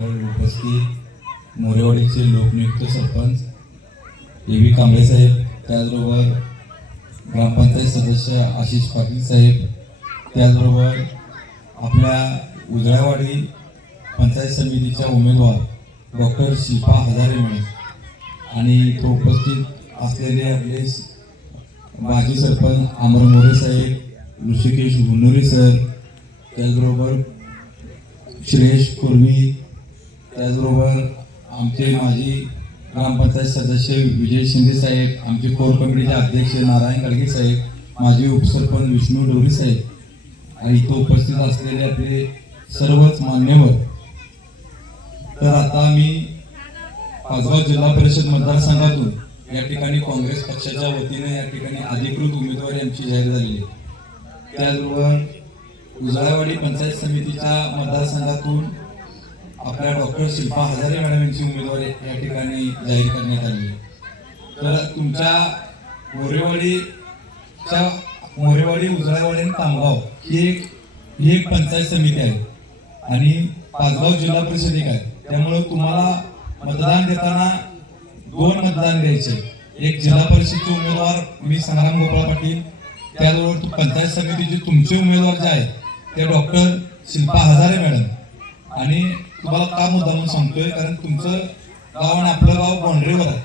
उपस्थित मोरेवाडीचे लोकनियुक्त सरपंच ए व्ही कांबळे साहेब त्याचबरोबर ग्रामपंचायत सदस्य आशिष पाटील साहेब त्याचबरोबर आपल्या उजळ्यावाडी पंचायत समितीच्या उमेदवार डॉक्टर शिल्पा हजारे मिळे आणि तो उपस्थित असलेले आपले माजी सरपंच अमर मोरे साहेब ऋषिकेश गुन्नुरे सर त्याचबरोबर श्रेयश कुर्मी त्याचबरोबर आमचे माजी ग्रामपंचायत सदस्य विजय शिंदे साहेब आमचे कोर कमिटीचे अध्यक्ष नारायण गाडगे साहेब माजी उपसरपंच विष्णू डोरी साहेब आणि इथं उपस्थित असलेले आपले सर्वच मान्यवर. तर आता मी पाचवा जिल्हा परिषद मतदारसंघातून या ठिकाणी काँग्रेस पक्षाच्या वतीने या ठिकाणी अधिकृत उमेदवारी आमची जाहीर झाली आहे. त्याचबरोबर उजळावाडी पंचायत समितीच्या मतदारसंघातून आपल्या डॉक्टर शिल्पा हजारे मॅडम यांची उमेदवारी या ठिकाणी जाहीर करण्यात आली. तर तुमच्या मोरेवाडीच्या मोरेवाडी उजळावाडी आणि तांबगाव ही एक ही एक पंचायत समिती आहे. आणि पाचगाव जिल्हा परिषद एक आहे. त्यामुळं तुम्हाला मतदान देताना दोन मतदान द्यायचे एक जिल्हा परिषदचे उमेदवार मी संग्राम गोपाळ पाटील त्याचबरोबर पंचायत समितीचे तुमचे उमेदवार जे आहेत ते डॉक्टर शिल्पा हजारे मॅडम. आणि तुम्हाला का मुद्दा म्हणून सांगतोय? कारण तुमचं गाव आणि आपलं गाव बाउंड्रीवर आहे.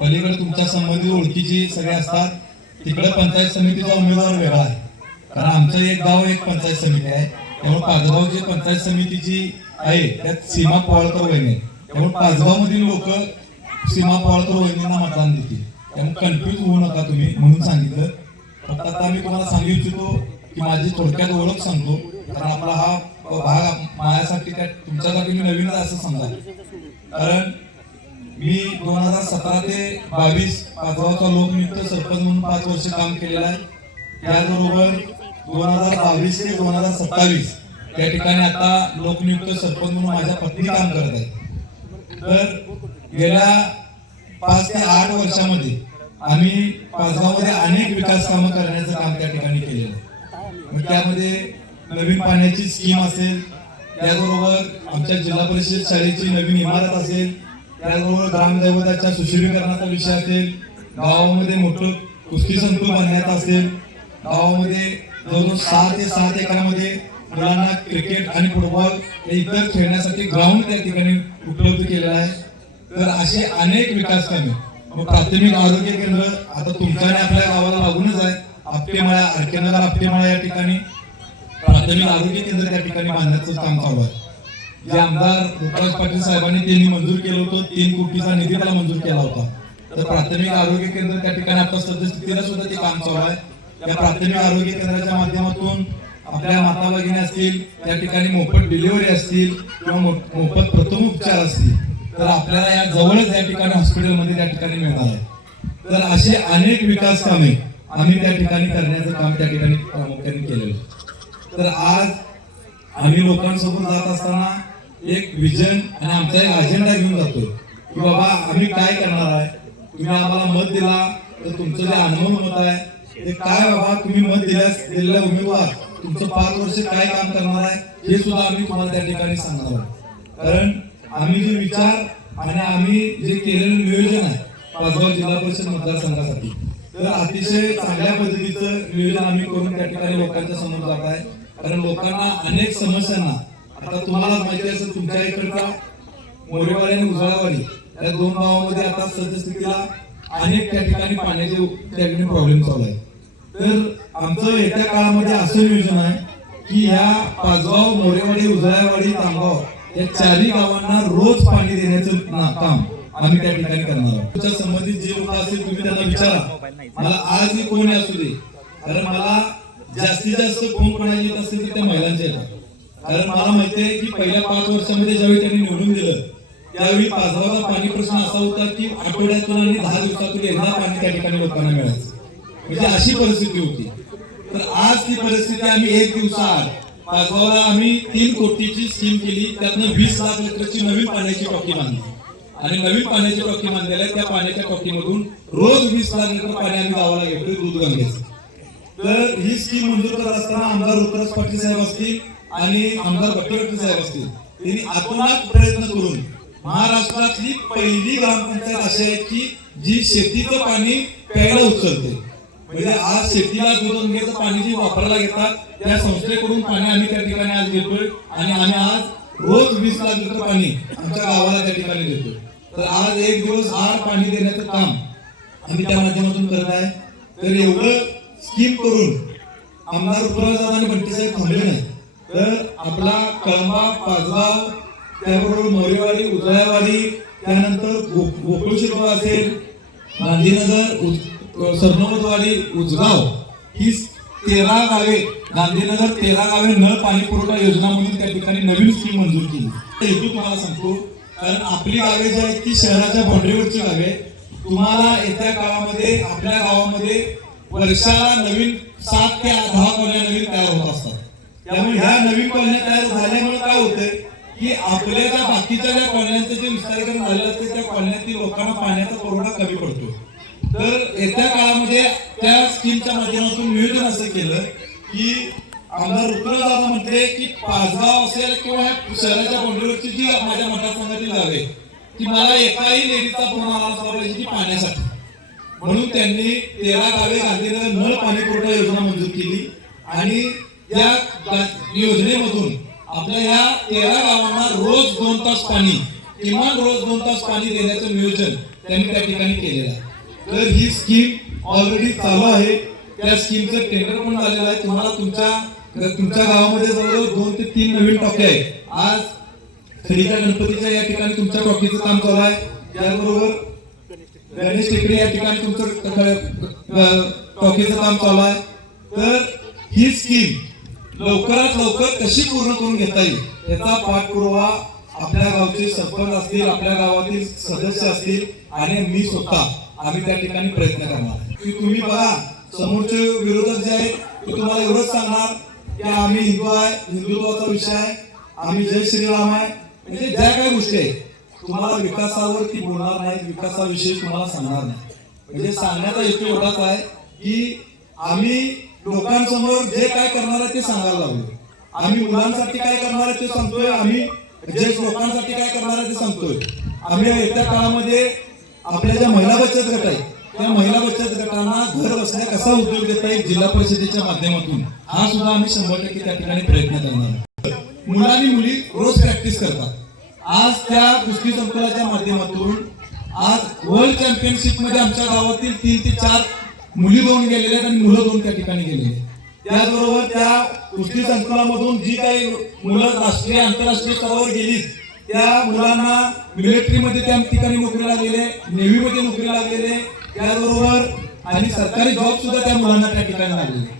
पलीकडे तुमच्या संबंधित ओळखीची सगळे असतात. तिकडे पंचायत समितीचा उमेदवार वेगळा आहे. कारण आमचं एक गाव एक पंचायत समिती आहे. त्यामुळे पाचगाव जी पंचायत समितीची आहे त्यात सीमा पोवाळकर वहिनी आहे. त्यामुळे पाचगाव मधील लोक सीमा पोवाळकर वहिनींना मतदान देतील. त्यामुळे कन्फ्युज होऊ नका तुम्ही म्हणून सांगितलं. फक्त आता मी तुम्हाला सांगू इच्छितो की माझी थोडक्यात ओळख सांगतो. कारण आपला हा भाग माझ्यासाठी काय तुमच्यासाठी मी नवीनच असं समजा. कारण मी दोन हजार सतरा ते बावीस पाचगावचा लोकनियुक्त सरपंच म्हणून पाच वर्ष काम केलेलं आहे. त्याचबरोबर दोन हजार बावीस ते दोन हजार सत्तावीस त्या ठिकाणी आता लोकनियुक्त सरपंच म्हणून माझ्या पत्नी काम करत आहे तर गेल्या पाच ते आठ वर्षामध्ये आम्ही पाचगावमध्ये अनेक विकास कामं करण्याचं काम त्या ठिकाणी केलेलं आहे. मग त्यामध्ये नवीन पाण्याची स्कीम असेल त्याचबरोबर आमच्या जिल्हा परिषद शाळेची नवीन इमारत असेल त्याचबरोबर ग्रामदैवताच्या सुशोभीकरणाचा विषय असेल गावामध्ये मोठं कुस्ती संकुल बांधण्यात असेल गावामध्ये जवळजवळ सहा ते सात एकरामध्ये मुलांना क्रिकेट आणि फुटबॉल हे इतर खेळण्यासाठी ग्राउंड त्या ठिकाणी उपलब्ध केलेलं आहे. तर असे अनेक विकास कामे मग प्राथमिक आरोग्य केंद्र आता तुमच्याने आपल्या गावाला लागूनच आहे आपटेमाळा अर्केनगर आपटेमाळा या ठिकाणी प्राथमिक आरोग्य केंद्र त्या ठिकाणी बांधण्याचं काम चालू आहे. जे आमदार ऋतुराज पाटील साहेबांनी त्यांनी मंजूर केलं होतं तीन कोटीचा निधी त्याला मंजूर केला होता. तर प्राथमिक आरोग्य केंद्र त्या ठिकाणी आता सद्यस्थितीला सुद्धा ते काम चालू आहे. या प्राथमिक आरोग्य केंद्राच्या माध्यमातून आपल्या माता भगिनी असतील त्या ठिकाणी मोफत डिलिव्हरी असतील किंवा मोफत प्रथम उपचार असतील तर आपल्याला या जवळच या ठिकाणी हॉस्पिटलमध्ये त्या ठिकाणी मिळणार आहे. तर असे अनेक विकास कामे आम्ही त्या ठिकाणी करण्याचं काम त्या ठिकाणी प्रामुख्याने केलेलं आहे. तर आज आम्ही लोकांसोबत जात असताना एक विजन आणि आमचा एक अजेंडा घेऊन जातो की बाबा आम्ही काय करणार आहे? तुम्ही आम्हाला मत दिला तर तुमचं जे अनमोल मत आहे ते काय बाबा तुम्ही मत दिल्यास दिलेला उमेदवार तुमचं पाच वर्ष काय काम करणार आहे हे सुद्धा आम्ही तुम्हाला त्या ठिकाणी सांगणार आहोत कारण आम्ही जे विचार आणि आम्ही जे केलेलं नियोजन आहे पाचगाव जिल्हा परिषद मतदारसंघासाठी तर अतिशय चांगल्या पद्धतीचं नियोजन आम्ही करून त्या ठिकाणी लोकांच्या समोर जात आहे. कारण लोकांना अनेक समस्यांना आता तुम्हाला माहिती असेल तुमच्या इकडचा मोरेवाडी आणि उजळावाडी या दोन गावामध्ये आता सद्यस्थितीला अनेक त्या ठिकाणी पाण्याचे त्या ठिकाणी प्रॉब्लेम चालू आहे तर आमचं येत्या काळामध्ये असं नियोजन आहे की ह्या पाचगाव मोरेवाडी उजळावाडी तांगाव या चारही गावांना रोज पाणी देण्याचं काम आम्ही त्या ठिकाणी करणार आहोत. तुमच्या संबंधित जे लोक असतील तुम्ही त्यांना विचारा. मला आजही कोणी असू दे कारण मला जास्तीत जास्त फोन कोणाला येत असतील तर त्या महिलांचे कारण मला माहिती आहे की पहिल्या पाच वर्षामध्ये ज्यावेळी त्यांनी निवडून दिलं त्यावेळी पाचगावचा पाणी प्रश्न असा होता की आठवड्यातून आणि दहा दिवसातून एकदा पाणी त्या ठिकाणी लोकांना मिळायचं. म्हणजे अशी परिस्थिती होती. तर आज ती परिस्थिती आम्ही एक दिवसाआड पाचगावला आम्ही तीन कोटीची स्कीम केली त्यातनं वीस लाख लिटरची नवीन पाण्याची टॉकी बांधली. आणि नवीन पाण्याची टॉकी बांधलेल्या त्या पाण्याच्या टॉकीमधून रोज वीस लाख लिटर पाणी आम्ही गावाला घेतोय दूध गंगेचं. तर ही स्कीम मंजूर करत असताना आमदार रुद्राज पाटील साहेब असतील आणि आमदार भट्टी साहेब असतील. त्यांनी आतोनात प्रयत्न करून महाराष्ट्रातली पहिली ग्रामपंचायत अशी आहे की जी शेतीचं पाणी प्यायला उचलते. म्हणजे आज शेतीला दूध पाणी जे वापरायला घेतात त्या संस्थेकडून पाणी आम्ही त्या ठिकाणी आज घेतोय आणि आम्ही आज रोज वीस लाख लिटर पाणी आमच्या गावाला त्या ठिकाणी देतोय. तर आज एक दिवस आड पाणी देण्याचं काम आम्ही त्या माध्यमातून करत आहे. तर एवढं स्किप करून आमदार उपराजात आणि बंटी साहेब थांबले नाही. तर आपला कळंबा पाचगाव त्याबरोबर मोरेवाडी उजळावाडी त्यानंतर गोकुळ शिरवा असेल गांधीनगर उज- सरनोबतवाडी उजगाव ही तेरा गावे गांधीनगर तेरा गावे नळ पाणी पुरवठा योजना म्हणून त्या ठिकाणी नवीन स्कीम मंजूर केली. हेतू तुम्हाला सांगतो कारण आपली गावे जी आहेत ती शहराच्या बाउंड्रीवरची गावे तुम्हाला येत्या काळामध्ये आपल्या गावामध्ये वर्षाला नवीन सात ते दहा कॉलन्या नवीन तयार होत असतात. त्यामुळे ह्या नवीन कॉलन्या तयार झाल्यामुळे काय होतंय की आपल्या ज्या बाकीच्या ज्या कॉलन्यांचं जे विस्तारीकरण झालेलं असते त्या कॉलन्यातील लोकांना पाण्याचा पुरवठा कमी पडतो तर येत्या काळामध्ये त्या स्कीमच्या माध्यमातून नियोजन असं केलं की आमदार ऋतुराज दादा म्हटले की पाचगाव असेल किंवा शहराच्या बोंडीवरची जी माझ्या मतदारसंघातील गावे की मला एकाही लेडीचा फोन आला असला पाहिजे की पाण्यासाठी. म्हणून त्यांनी तेरा गावे गांधीनगर नळ पाणी पुरवठा योजना मंजूर केली. आणि या योजनेमधून आपल्या या तेरा गावांना रोज दोन तास पाणी किमान रोज दोन तास पाणी देण्याचं नियोजन त्यांनी त्या ठिकाणी केलेलं आहे. तर ही स्कीम ऑलरेडी चालू आहे. त्या स्कीमचं टेंडर पण झालेलं आहे. तुम्हाला तुमच्या तुमच्या गावामध्ये जवळजवळ दोन ते तीन नवीन टॉके आहेत. आज श्रीच्या गणपतीच्या या ठिकाणी तुमच्या टॉकीचं काम चालू आहे. त्याचबरोबर गणेश टेकडे या ठिकाणी तुमचं टॉकीचं काम चालू आहे. तर ही स्कीम लवकरात लवकर कशी पूर्ण करून घेता येईल याचा पाठपुरावा आपल्या गावचे सरपंच असतील आपल्या गावातील सदस्य असतील आणि मी स्वतः आम्ही त्या ठिकाणी प्रयत्न करणार की तुम्ही बघा समोरचे विरोधक जे आहेत ते तुम्हाला एवढंच सांगणार की आम्ही हिंदू आहे हिंदुत्वाचा विषय आहे आम्ही जय श्रीराम आहे. म्हणजे ज्या काही गोष्टी आहेत तुम्हाला विकासावरती बोलणार नाही विकासाविषयी तुम्हाला सांगणार नाही. म्हणजे सांगण्याचा हेतू एवढाच आहे की आम्ही लोकांसमोर जे काय करणार आहे ते सांगायला लागलो. आम्ही मुलांसाठी काय करणार आहे ते सांगतोय आम्ही जे लोकांसाठी काय करणार आहे ते सांगतोय. आम्ही येत्या काळामध्ये आपल्या ज्या महिला बचत गट आहेत त्या महिला बचत गटांना घर बसल्या कसा उद्योग देता येईल जिल्हा परिषदेच्या माध्यमातून हा सुद्धा आम्ही शंभर टक्के त्या ठिकाणी प्रयत्न करणार आहोत. मुलांनी मुली रोज प्रॅक्टिस करतात. आज त्या कुस्ती संकुलाच्या माध्यमातून आज वर्ल्ड चॅम्पियनशिपमध्ये आमच्या गावातील तीन ते चार मुली दोन गेलेल्या आहेत आणि मुलं दोन त्या ठिकाणी गेलेले त्याचबरोबर त्या कुस्ती संकुलामधून जी काही मुलं राष्ट्रीय आंतरराष्ट्रीय स्तरावर गेली त्या मुलांना मिलिटरीमध्ये त्या ठिकाणी नोकरी लागलेले नेव्हीमध्ये नोकरी लागलेले त्याचबरोबर आणि सरकारी जॉब सुद्धा त्या मुलांना त्या ठिकाणी लागलेले.